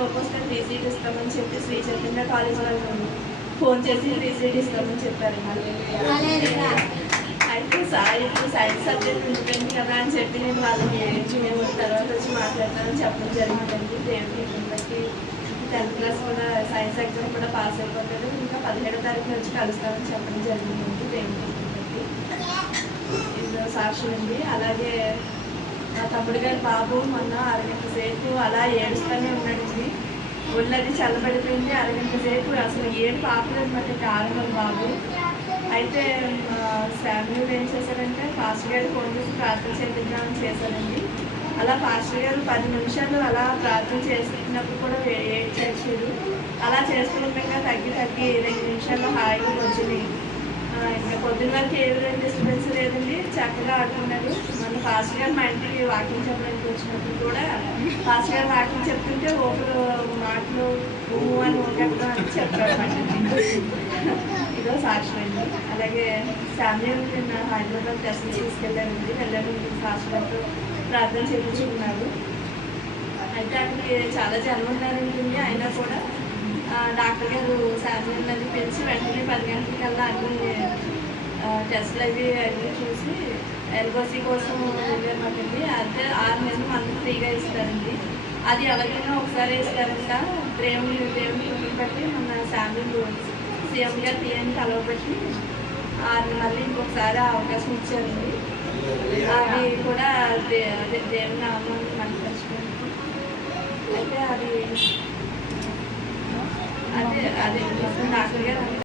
లోపు వస్తే రీసీట్ ఇస్తామని చెప్పి శ్రీ చైతన్య కాలేజ్ వాళ్ళు ఫోన్ చేసి రీసీట్ ఇస్తామని చెప్పారు. అయితే సార్ ఇప్పుడు సైన్స్ సబ్జెక్ట్ ఉండిపోయింది కదా అని చెప్పి నేను వాళ్ళని మేము తర్వాత వచ్చి మాట్లాడతానని చెప్పడం జరిగిందండి. దేవుడిని బట్టి 10th క్లాస్ కూడా సైన్స్ ఎగ్జామ్ కూడా పాస్ అయిపోతాడు, ఇంకా 17వ తారీఖు వచ్చి కలుస్తామని చెప్పడం జరిగిందండి. దేవుడిని బట్టి ఇది సాక్షి అండి. అలాగే మా తమ్ముడు గారి బాబు మొన్న అరగంట సేపు అలా ఏడుస్తూనే ఉన్నాడండి. ఒళ్ళది చల్లబడిపోయింది. అరగంట సేపు అసలు ఏడు ఆపలేదు మాట కారణం బాబు. అయితే ఫ్యామిలీ ఏం చేశారంటే పాస్టర్ గారు ఫోన్ చేసి ప్రార్థన చేద్దామని చేశారండి. అలా పాస్టర్ గారు 10 నిమిషాలు అలా ప్రార్థన చేస్తున్నప్పుడు కూడా ఏడ్ చేసారు. అలా చేస్తుండగా తగ్గి 2 నిమిషాల్లో హాయిగా వచ్చింది. ఇంకా పొద్దున్న వరకు ఏ విధంగా డిస్టర్బెన్స్ లేదండి, చక్కగా ఆడుకున్నారు. మన పాస్టర్ గారు మా ఇంటికి వాకింగ్ చెప్పడానికి వచ్చినప్పుడు కూడా పాస్టర్ గారు వాకింగ్ చెప్తుంటే ఒకరు మాటలు అని ఒకటి అని చెప్పారన్నమాట. ఇదో సాక్షి అండి. అలాగే ఫ్యామిలీ నిన్న హైదరాబాద్ టెస్ట్ తీసుకెళ్ళారండి. వెళ్ళారు పాస్టర్ గారితో ప్రార్థన చేయించుకున్నారు. అయితే అక్కడికి చాలా జనం ఉన్నారంటుంది. అయినా కూడా డాక్టర్ గారు శాంపిల్ అది పిలిచి వెంటనే 10 గంటలకల్లా అన్ని టెస్ట్లు అవి చూసి ఎల్ఓసి కోసం వెళ్ళామండి. అయితే 6 నెలలు మనకు ఫ్రీగా ఇస్తారండి. అది ఎలాగైనా ఒకసారి ఇస్తారంట. దేవుని బట్టి మన శాంపిల్ సీఎం గారు తీయని కలవబట్టి మళ్ళీ ఇంకొకసారి అవకాశం ఇచ్చారండి. అది కూడా దేవుని నామాన్ని మనకు తెచ్చుకోండి. అయితే అది డాక్టర్ గారు